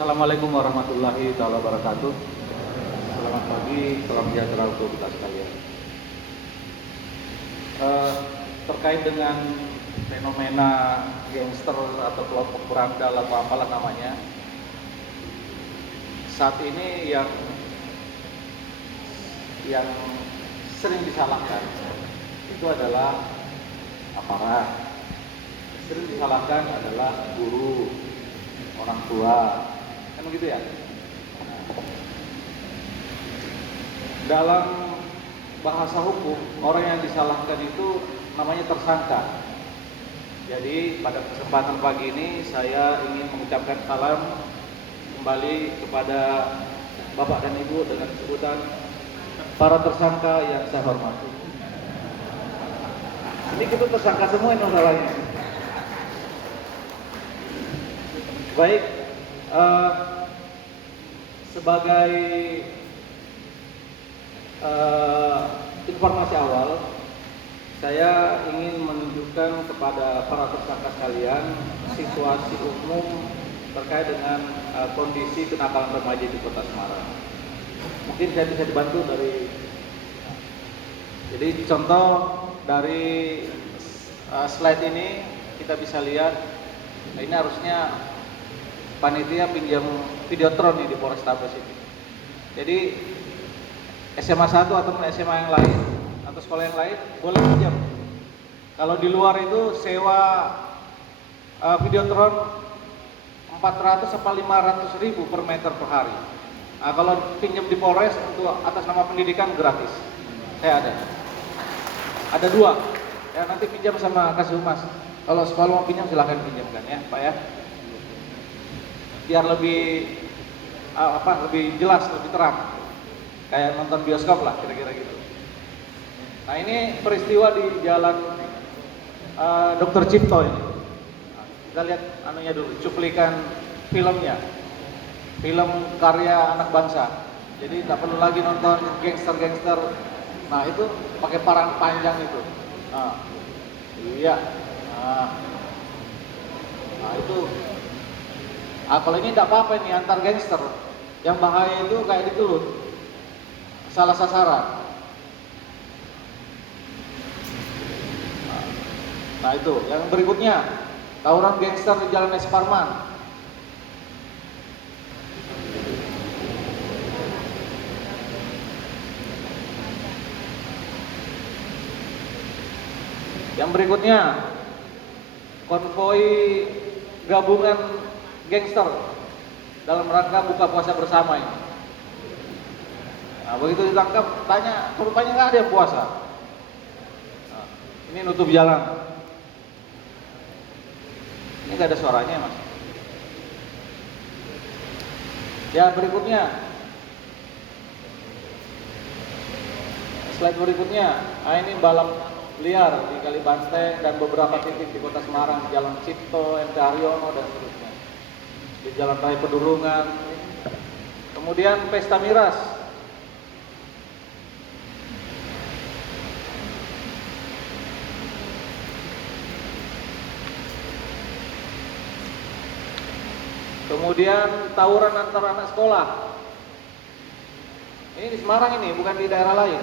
Assalamualaikum warahmatullahi wabarakatuh. Selamat pagi, salam sejahtera untuk kita sekalian. Terkait dengan fenomena gangster atau kelompok berandal atau apalah namanya, saat ini yang sering disalahkan itu adalah aparat, sering disalahkan adalah guru, orang tua, kan begitu ya. Dalam bahasa hukum, orang yang disalahkan itu namanya tersangka. Jadi pada kesempatan pagi ini saya ingin mengucapkan salam kembali kepada Bapak dan Ibu dengan sebutan para tersangka yang saya hormati. Ini kita tersangka semua ini masalahnya. Baik, sebagai informasi awal, saya ingin menunjukkan kepada para tersangka sekalian situasi umum terkait dengan kondisi kenakalan remaja di Kota Semarang. Mungkin saya bisa dibantu jadi contoh dari slide ini kita bisa lihat. Nah, ini harusnya panitia pinjam videotron nih di Polrestabes ini. Jadi SMA 1 atau SMA yang lain atau sekolah yang lain boleh pinjam. Kalau di luar itu sewa videotron 400 sampai 500 ribu per meter per hari. Nah, kalau pinjam di Polres untuk atas nama pendidikan gratis. Saya ada dua. Ya, nanti pinjam sama Kasih Humas. Kalau sekolah mau pinjam silahkan pinjamkan ya, Pak ya. Biar lebih lebih jelas, lebih terang. Kayak nonton bioskop lah, kira-kira gitu. Nah, ini peristiwa di Jalan Dr. Cipto ini. Kita lihat anunya dulu, cuplikan filmnya. Film karya anak bangsa. Jadi tak perlu lagi nonton gangster-gangster. Nah, itu pakai parang panjang itu. Nah, iya. Nah, itu. Kalau ini tidak apa-apa ini antar gangster. Yang bahaya itu kayak di Kelut. Salah sasaran. Nah, itu. Yang berikutnya, tawuran gangster di Jalan Es Parman. Yang berikutnya, konvoi gabungan gangster dalam rangka buka puasa bersama ini. Nah, begitu ditangkap, tanya, rupanya nggak ada yang puasa. Nah, ini nutup jalan. Ini nggak ada suaranya, Mas. Ya, berikutnya. Slide berikutnya. Nah, ini balap liar di Kalibanteng dan beberapa titik di Kota Semarang, Jalan Cipto, MT Haryono dan seterusnya. Di Jalan Raya Pedulungan. Kemudian pesta miras. Kemudian tawuran antar anak sekolah. Ini di Semarang ini, bukan di daerah lain.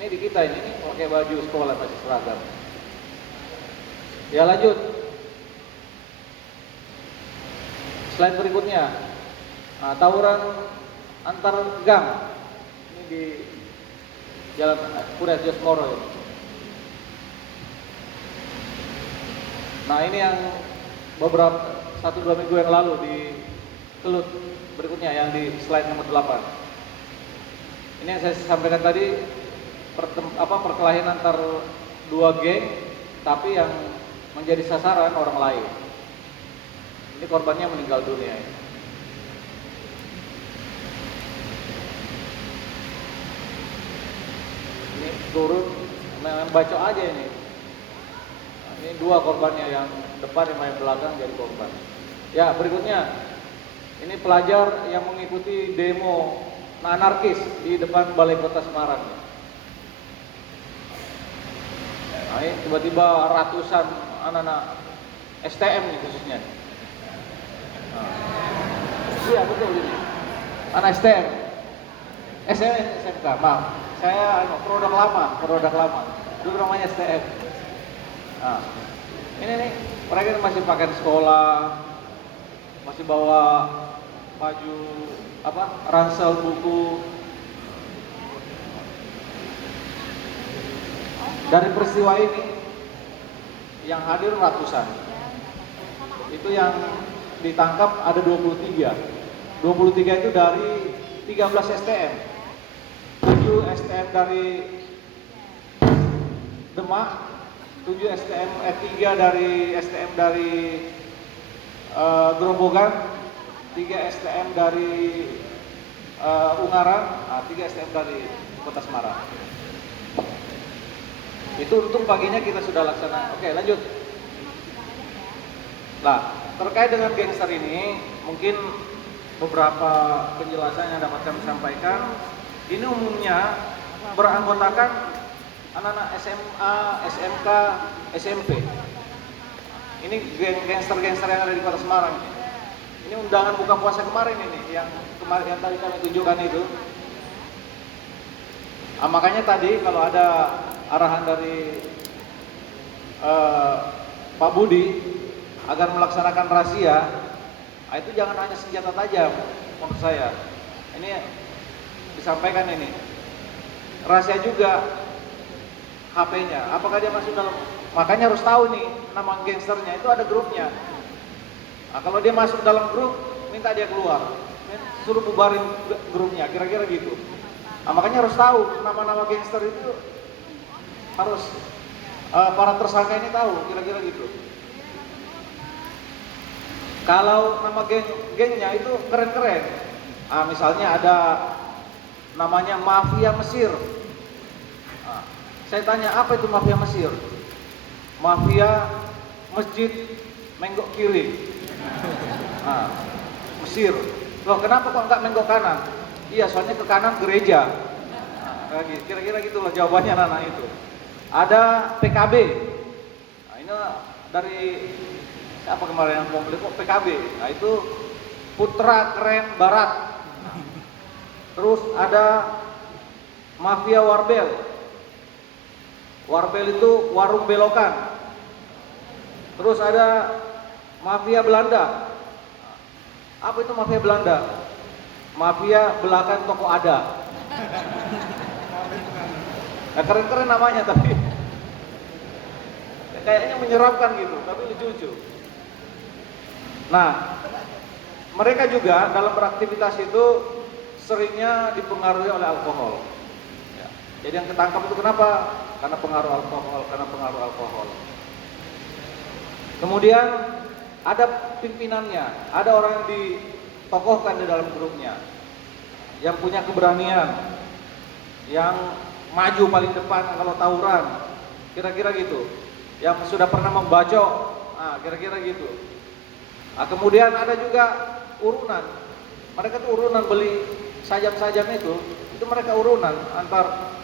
Ini di kita ini pakai baju sekolah masih seragam. Ya, lanjut. Slide berikutnya. Nah, tawuran antar gang. Ini di Jalan Pura Josmoro ini. Nah, ini yang beberapa 1-2 minggu yang lalu di Kelut. Berikutnya yang di slide nomor 8. Ini yang saya sampaikan tadi, perkelahian antar dua geng, tapi yang menjadi sasaran orang lain. Ini korbannya meninggal dunia ini. Ini turun, baca aja ini. Nah, ini dua korbannya, yang depan yang belakang jadi korban. Ya, berikutnya ini pelajar yang mengikuti demo anarkis di depan Balai Kota Semarang. Nah, ini tiba-tiba ratusan anak-anak STM nih khususnya. Nah, Iya betul ini. Anak STM. SMK, maaf. Saya produk lama. Dulu namanya STM. Nah, ini nih mereka masih pakai sekolah, masih bawa baju ransel buku. Dari peristiwa ini yang hadir ratusan. Itu yang ditangkap ada 23. 23 itu dari 13 STM. 7 STM dari Demak, 7 STM 3 dari STM dari Gerombogan, 3 STM dari Ungaran, 3 STM dari Kota Semarang. Itu untung paginya kita sudah laksanakan. Oke, lanjut. Nah, terkait dengan gangster ini, mungkin beberapa penjelasan yang dapat kami sampaikan. Ini umumnya beranggotakan anak-anak SMA, SMK, SMP. Ini gangster-gangster yang ada di Kota Semarang. Ini undangan buka puasa kemarin ini, yang tadi kami tunjukkan itu. Makanya tadi kalau ada arahan dari Pak Budi agar melaksanakan razia, itu jangan hanya senjata tajam menurut saya. Ini disampaikan ini. Razia juga HP-nya, apakah dia masuk dalam, makanya harus tahu nih nama gangsternya itu ada grupnya. Nah, kalau dia masuk dalam grup, minta dia keluar, suruh bubarin grupnya, kira-kira gitu. Nah, makanya harus tahu nama-nama gangster itu, harus para tersangka ini tahu, kira-kira gitu. Kalau nama gengnya itu keren-keren. Nah, misalnya ada namanya Mafia Mesir. Nah, saya tanya, apa itu Mafia Mesir? Mafia Masjid Menggok Kiri. Nah, Mesir. Loh, kenapa kok enggak menggok kanan? Iya, soalnya ke kanan gereja. Nah, kira-kira gitulah jawabannya anak itu. Ada PKB. Nah, ini dari siapa kemarin yang komplit kok PKB. Nah, itu Putra Keren Barat. Terus ada Mafia Warbel. Warbel itu warung belokan. Terus ada Mafia Belanda. Apa itu Mafia Belanda? Mafia belakang toko ada. Nah, keren-keren namanya tapi kayaknya menyeramkan gitu, tapi lucu-lucu. Nah, mereka juga dalam beraktivitas itu seringnya dipengaruhi oleh alkohol. Ya. Jadi yang ketangkap itu kenapa? Karena pengaruh alkohol. Kemudian ada pimpinannya, ada orang yang ditokohkan di dalam grupnya, yang punya keberanian, yang maju paling depan kalau tawuran, kira-kira gitu, yang sudah pernah membacok, kira-kira gitu. Nah, kemudian ada juga urunan, mereka tuh urunan beli sajam-sajam itu mereka urunan antar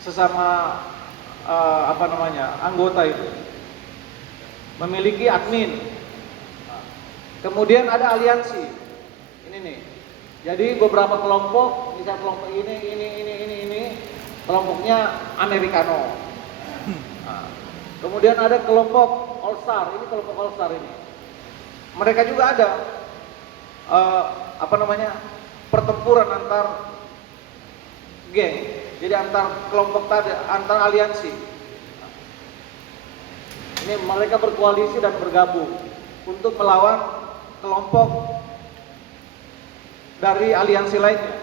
sesama anggota itu, memiliki admin. Kemudian ada aliansi, ini nih. Jadi beberapa kelompok, misalnya kelompok ini, kelompoknya Americano. Nah, kemudian ada kelompok All Star, ini kelompok All Star ini. Mereka juga ada pertempuran antar geng, jadi antar kelompok tadi, antar aliansi. Ini mereka berkoalisi dan bergabung untuk melawan kelompok dari aliansi lainnya.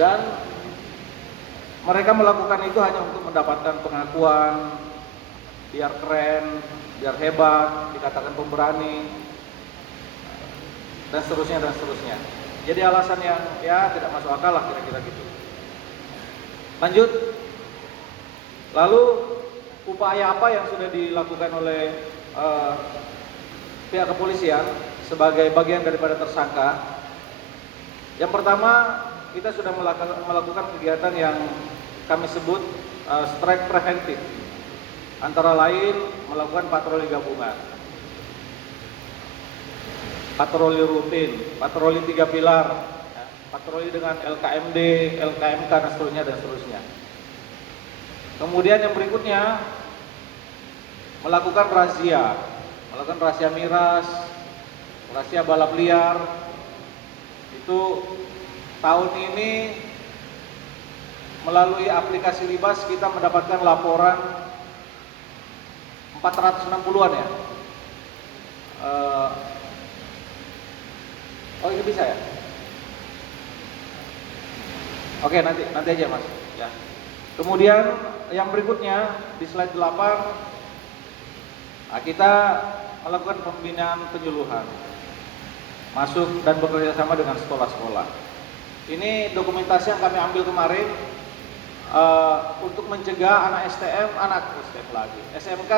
Dan mereka melakukan itu hanya untuk mendapatkan pengakuan, biar keren, biar hebat, dikatakan pemberani, dan seterusnya. Jadi alasan yang tidak masuk akal lah, kira-kira gitu. Lanjut. Lalu upaya apa yang sudah dilakukan oleh pihak kepolisian sebagai bagian daripada tersangka? Yang pertama, kita sudah melakukan kegiatan yang kami sebut strike preventif. Antara lain melakukan patroli gabungan. patroli rutin, patroli 3 pilar, ya, patroli dengan LKMD, LKMK dan seterusnya dan seterusnya. Kemudian yang berikutnya melakukan razia miras, razia balap liar. Itu tahun ini melalui aplikasi Libas kita mendapatkan laporan 460-an ya. Oh ini bisa ya? Oke nanti aja mas. Ya. Kemudian yang berikutnya di slide 8, nah, kita melakukan pembinaan penyuluhan, masuk dan bekerja sama dengan sekolah-sekolah. Ini dokumentasi yang kami ambil kemarin untuk mencegah anak STM lagi, SMK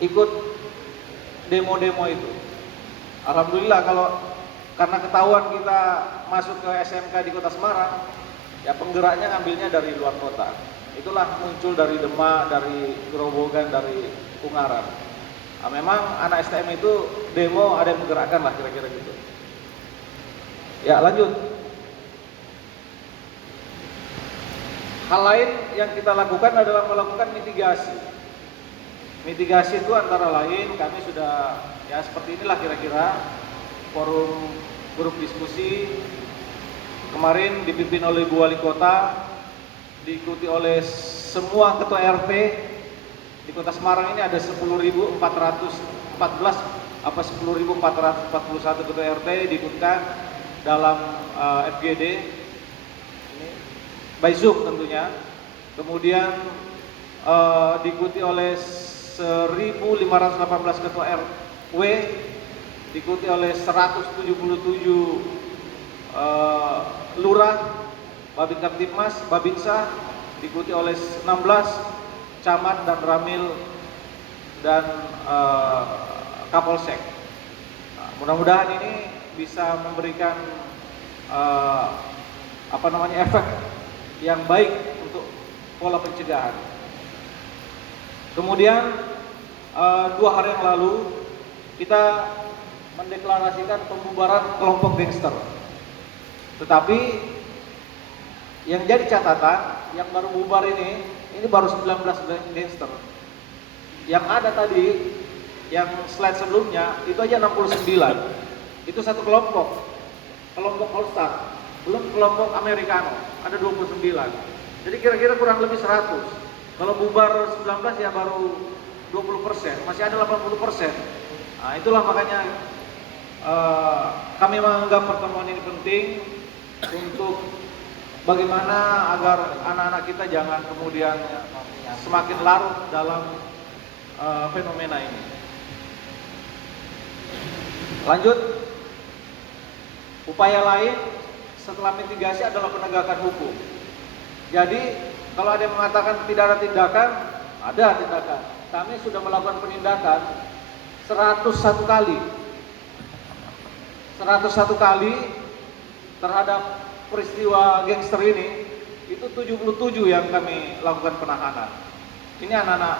ikut demo-demo itu. Alhamdulillah karena ketahuan kita masuk ke SMK di Kota Semarang, ya penggeraknya ngambilnya dari luar kota. Itulah muncul dari Demak, dari Grobogan, dari Ungaran. Nah, memang anak STM itu demo ada yang menggerakkan lah kira-kira gitu. Ya lanjut. Hal lain yang kita lakukan adalah melakukan mitigasi. Mitigasi itu antara lain kami sudah ya seperti inilah kira-kira forum grup diskusi kemarin dipimpin oleh Bu Wali Kota, diikuti oleh semua ketua RT di Kota Semarang. Ini ada 10.414 apa 10.441 ketua RT diikutkan dalam FGD ini by Zoom tentunya. Kemudian diikuti oleh 1.518 ketua RW, diikuti oleh 177 lurah, Babin Kamtipmas, Babinsa, diikuti oleh 16 camat dan ramil dan Kapolsek. Nah, mudah-mudahan ini bisa memberikan efek yang baik untuk pola pencegahan. Kemudian 2 hari yang lalu kita mendeklarasikan pembubaran kelompok gangster. Tetapi yang jadi catatan, yang baru bubar ini baru 19 gangster. Yang ada tadi, yang slide sebelumnya, itu aja 69. Itu satu kelompok All-Star, belum kelompok Americano, ada 29. Jadi kira-kira kurang lebih 100. Kalau bubar 19 ya baru 20%, masih ada 80%. Nah itulah makanya kami menganggap pertemuan ini penting untuk bagaimana agar anak-anak kita jangan kemudian semakin larut dalam fenomena ini. Lanjut, upaya lain setelah mitigasi adalah penegakan hukum. Jadi kalau ada yang mengatakan tidak ada tindakan, ada tindakan. Kami sudah melakukan penindakan 101 kali. 101 kali terhadap peristiwa gangster ini, itu 77 yang kami lakukan penahanan. Ini anak-anak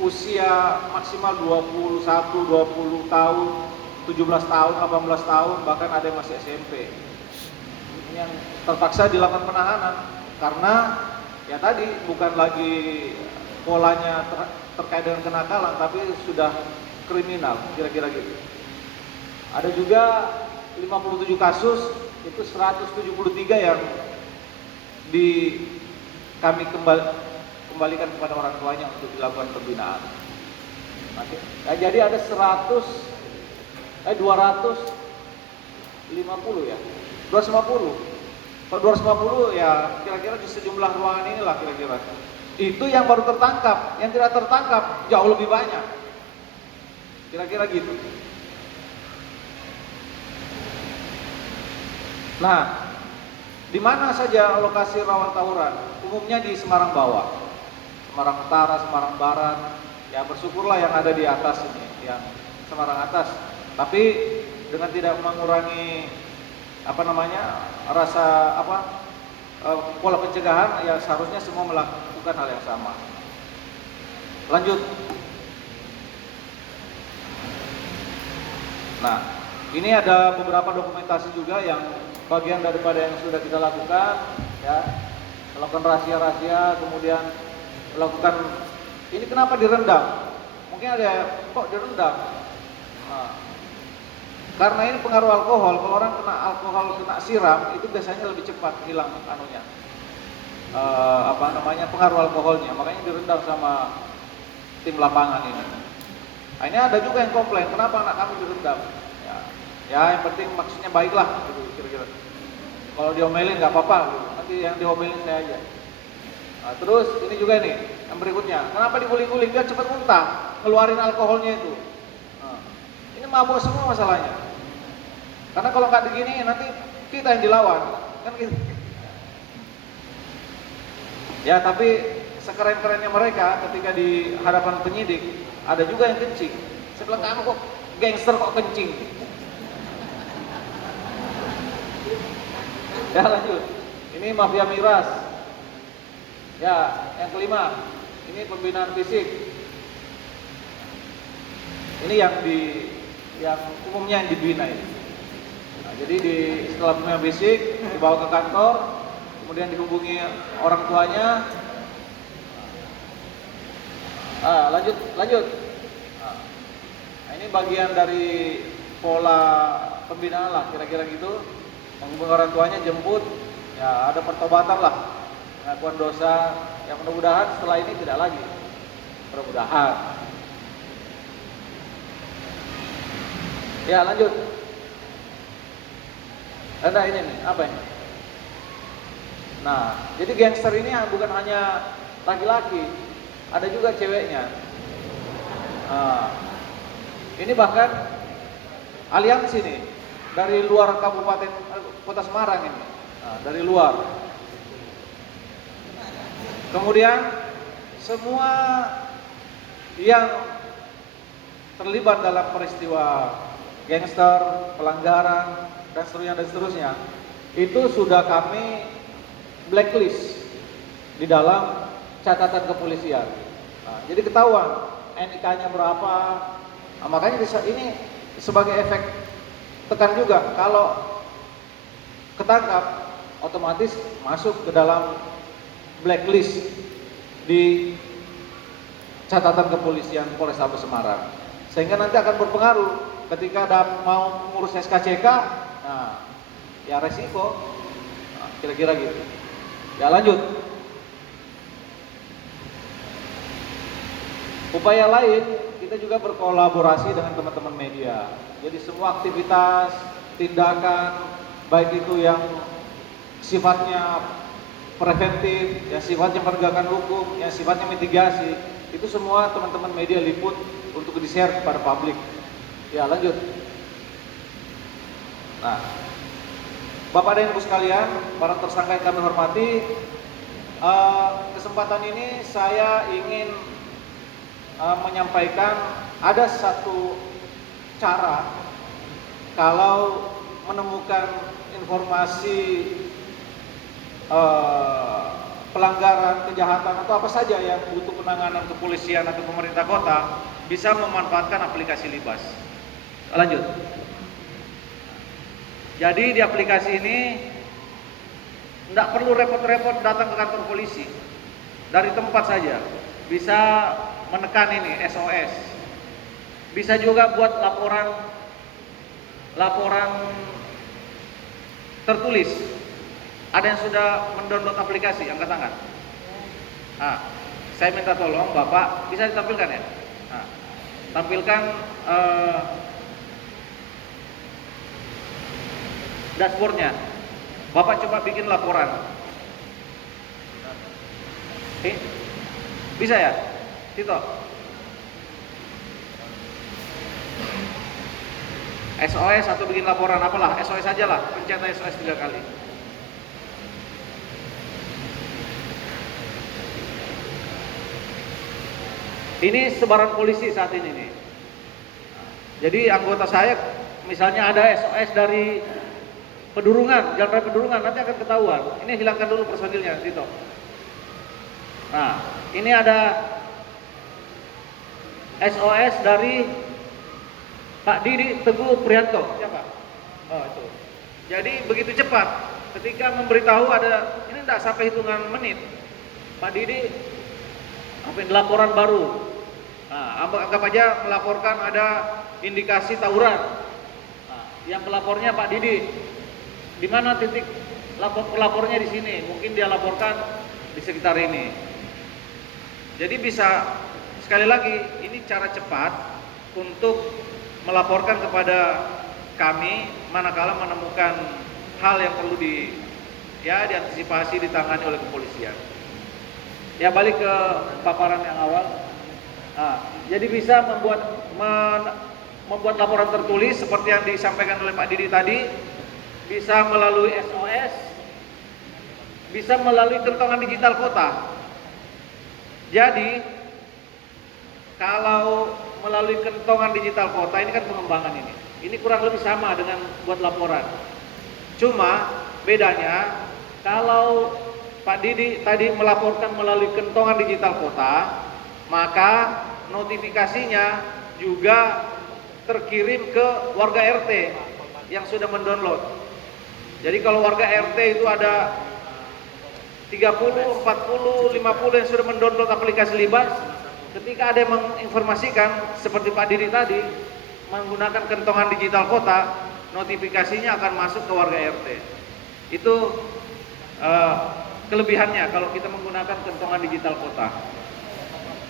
usia maksimal 21, 20 tahun, 17 tahun, 18 tahun, bahkan ada yang masih SMP. Ini yang terpaksa dilakukan penahanan karena ya tadi bukan lagi polanya terkait dengan kenakalan, tapi sudah kriminal, kira-kira gitu. Ada juga 57 kasus, itu 173 yang kami kembalikan kepada orang tuanya untuk dilakukan pembinaan. Nah, jadi ada 250 ya, 250. Kalau 250 ya kira-kira di sejumlah ruangan inilah kira-kira. Itu yang baru tertangkap, yang tidak tertangkap jauh lebih banyak. Kira-kira gitu. Nah, di mana saja lokasi rawan tawuran? Umumnya di Semarang Bawah, Semarang Utara, Semarang Barat. Ya bersyukurlah yang ada di atas ini, yang Semarang atas. Tapi dengan tidak mengurangi pola pencegahan, ya seharusnya semua melakukan hal yang sama. Lanjut. Nah, ini ada beberapa dokumentasi juga yang bagian daripada yang sudah kita lakukan, ya, melakukan rahasia-rahasia, kemudian melakukan ini kenapa direndam? Mungkin ada kok direndam? Nah, karena ini pengaruh alkohol. Kalau orang kena alkohol, kena siram, itu biasanya lebih cepat hilang anunya, pengaruh alkoholnya. Makanya direndam sama tim lapangan ini. Nah, ini ada juga yang komplain, kenapa anak kami direndam? Ya yang penting maksudnya baiklah, gitu kira-kira. Kalau diomelin nggak apa-apa, gitu. Nanti yang diomelin saya aja. Nah, terus ini juga nih, yang berikutnya, kenapa diguling-guling? Biar cepat muntah, keluarin alkoholnya itu. Nah, ini mabuk semua masalahnya. Karena kalau nggak begini nanti kita yang dilawan, kan gitu. Ya tapi sekeren-kerennya mereka ketika di hadapan penyidik, ada juga yang kencing. Saya bilang, kamu kok gangster kok kencing? Ya lanjut, ini mafia miras. Ya, yang kelima, ini pembinaan fisik. Ini yang umumnya yang dibina ini. Nah, jadi setelah pembinaan fisik dibawa ke kantor, kemudian dihubungi orang tuanya. Lanjut. Nah, ini bagian dari pola pembinaan lah, kira-kira gitu. Menghubungi orang tuanya, jemput, ya ada pertobatan lah, pengakuan dosa, yang mudah-mudahan setelah ini tidak lagi, mudah-mudahan. Ya lanjut. Ada ini nih, apa ini? Nah, jadi gangster ini bukan hanya laki-laki, ada juga ceweknya. Nah, ini bahkan aliansi nih dari luar kabupaten kota Semarang ini, nah, dari luar. Kemudian semua yang terlibat dalam peristiwa gangster, pelanggaran dan seterusnya itu sudah kami blacklist di dalam catatan kepolisian. Nah, jadi ketahuan NIK-nya berapa. Nah, makanya ini sebagai efek tekan juga, kalau ketangkap otomatis masuk ke dalam blacklist di catatan kepolisian Polrestabes Semarang, sehingga nanti akan berpengaruh ketika ada mau mengurus SKCK. Nah, ya resiko, nah, kira-kira gitu. Ya lanjut. Upaya lain, kita juga berkolaborasi dengan teman-teman media. Jadi semua aktivitas, tindakan, baik itu yang sifatnya preventif, yang sifatnya penegakan hukum, yang sifatnya mitigasi, itu semua teman-teman media liput untuk di-share kepada publik. Ya lanjut. Nah, Bapak dan Ibu sekalian, para tersangka yang kami hormati, kesempatan ini saya ingin menyampaikan ada satu cara kalau menemukan informasi pelanggaran, kejahatan atau apa saja yang butuh penanganan kepolisian atau pemerintah kota, bisa memanfaatkan aplikasi Libas. Lanjut. Jadi di aplikasi ini tidak perlu repot-repot datang ke kantor polisi, dari tempat saja bisa menekan ini SOS. Bisa juga buat laporan tertulis. Ada yang sudah mendownload aplikasi, angkat tangan. Nah, saya minta tolong Bapak bisa ditampilkan ya. Nah, tampilkan dashboardnya. Bapak coba bikin laporan. Bisa ya, Tito? SOS atau bikin laporan apalah, SOS aja lah, pencet SOS 3 kali. Ini sebaran polisi saat ini nih. Jadi anggota saya misalnya ada SOS dari Pedurungan, Jalan Raya Pedurungan, nanti akan ketahuan. Ini hilangkan dulu personilnya, Tito. Nah, ini ada SOS dari Pak Didi Teguh Prianto. Siapa? Oh itu. Jadi begitu cepat ketika memberitahu ada, ini tidak sampai hitungan menit. Pak Didi laporan baru. Nah, anggap aja melaporkan ada indikasi tawuran. Nah, yang pelapornya Pak Didi. Di mana titik pelapornya di sini? Mungkin dia laporkan di sekitar ini. Jadi bisa, sekali lagi, ini cara cepat untuk melaporkan kepada kami manakala menemukan hal yang perlu diantisipasi, ditangani oleh kepolisian. Ya, balik ke paparan yang awal. Nah, jadi bisa membuat laporan tertulis seperti yang disampaikan oleh Pak Didi tadi, bisa melalui SOS, bisa melalui kentongan digital kota. Jadi kalau melalui kentongan digital kota ini kan pengembangan ini. Ini kurang lebih sama dengan buat laporan. Cuma bedanya kalau Pak Didi tadi melaporkan melalui kentongan digital kota, maka notifikasinya juga terkirim ke warga RT yang sudah mendownload. Jadi kalau warga RT itu ada 30, 40, 50 yang sudah mendownload aplikasi Libas, ketika ada yang menginformasikan seperti Pak Didi tadi menggunakan kentongan digital kota, notifikasinya akan masuk ke warga RT. Itu kelebihannya kalau kita menggunakan kentongan digital kota.